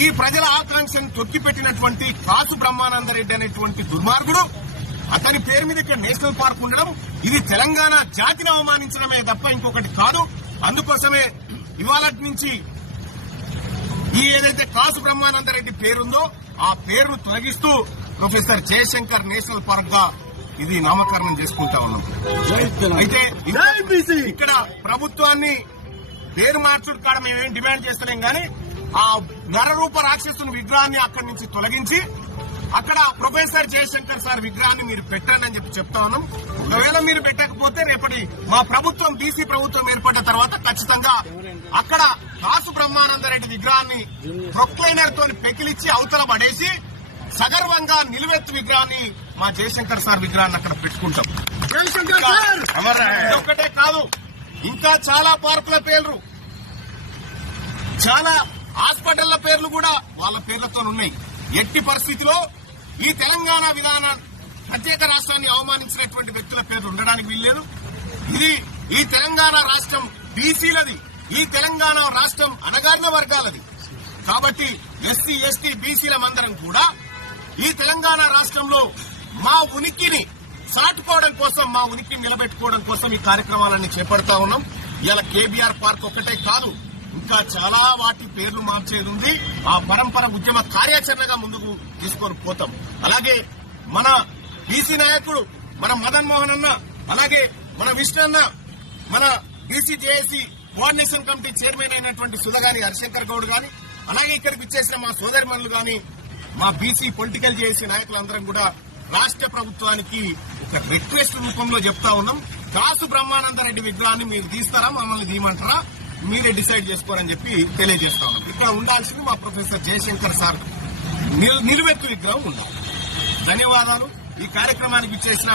ఈ ప్రజల ఆకాంక్షను తొక్కిపెట్టినటువంటి కాసు బ్రహ్మానందరెడ్డి అనేటువంటి దుర్మార్గుడు, అతని పేరు మీద ఇక్కడ నేషనల్ పార్క్ ఉండడం ఇది తెలంగాణ జాతిని అవమానించడమే తప్ప ఇంకొకటి కాదు. అందుకోసమే ఇవాళ నుంచి ఈ ఏదైతే కాసు బ్రహ్మానందరెడ్డి పేరుందో ఆ పేరును తొలగిస్తూ ప్రొఫెసర్ జయశంకర్ నేషనల్ పార్క్ గా ఇది నామకరణం చేసుకుంటా ఉన్నాం. అయితే ఇక్కడ ప్రభుత్వాన్ని పేరు మార్చుడు కాడ మేమేం డిమాండ్ చేస్తలేం గానీ ఆ నరరూప రాక్షసుని విగ్రహాన్ని అక్కడి నుంచి తొలగించి అక్కడ ప్రొఫెసర్ జయశంకర్ సార్ విగ్రహాన్ని మీరు పెట్టండి అని చెప్పి చెప్తా ఉన్నాం. ఒకవేళ మీరు పెట్టకపోతే రేపటి మా ప్రభుత్వం బీసీ ప్రభుత్వం ఏర్పడిన తర్వాత ఖచ్చితంగా అక్కడ కాసు బ్రహ్మానందరెడ్డి విగ్రహాన్ని ప్రొక్లైనర్ తోని పెకిలిచ్చి అవతల పడేసి సగర్వంగా నిలువెత్తు విగ్రహాన్ని మా జయశంకర్ సార్ విగ్రహాన్ని అక్కడ పెట్టుకుంటాం. ఇదొక్కటే కాదు, ఇంకా చాలా పార్కుల పేర్లు, చాలా హాస్పిటళ్ల పేర్లు కూడా వాళ్ళ పేర్లతో ఉన్నాయి. ఎట్టి పరిస్థితిలో ఈ తెలంగాణ విధానం ప్రత్యేక రాష్ట్రాన్ని అవమానించినటువంటి వ్యక్తుల పేర్లు ఉండడానికి వీల్లేదు. ఇది ఈ తెలంగాణ రాష్ట్రం బీసీలది, ఈ తెలంగాణ రాష్ట్రం అణగారిన వర్గాలది. కాబట్టి ఎస్సీ ఎస్టీ బీసీల మందరం కూడా ఈ తెలంగాణ రాష్ట్రంలో మా ఉనికిని చాటుకోవడం కోసం, మా ఉనికిని నిలబెట్టుకోవడం కోసం ఈ కార్యక్రమాలన్నీ చేపడతా ఉన్నాం. ఇలా కేబీఆర్ పార్క్ ఒక్కటే కాదు, ఇంకా చాలా వాటి పేర్లు మార్చేది ఉంది. ఆ పరంపర ఉద్యమ కార్యాచరణగా ముందుకు తీసుకొని పోతాం. అలాగే మన బీసీ నాయకుడు మన మదన్ మోహన్ అన్న, అలాగే మన విష్ణు అన్న, మన BC JAC coordination committee chairman అయినటువంటి సుధగాని హరిశంకర్ గౌడ్ గాని, అలాగే ఇక్కడికి ఇచ్చేసిన మా సోదరిమణులు గాని, మా బీసీ పొలిటికల్ జేఏసీ నాయకులందరం కూడా రాష్ట్ర ప్రభుత్వానికి ఒక రిక్వెస్ట్ రూపంలో చెప్తా ఉన్నాం. కాసు బ్రహ్మానందరెడ్డి విగ్రహాన్ని మీరు తీస్తారా, మమ్మల్ని తీయమంటారా, మీరే డిసైడ్ చేసుకోరని చెప్పి తెలియజేస్తా ఉన్నాం. ఇక్కడ ఉండాల్సింది మా ప్రొఫెసర్ జయశంకర్ సార్ నిలువెత్తు విగ్రహం ఉండాలి. ధన్యవాదాలు. ఈ కార్యక్రమానికి ఇచ్చేసిన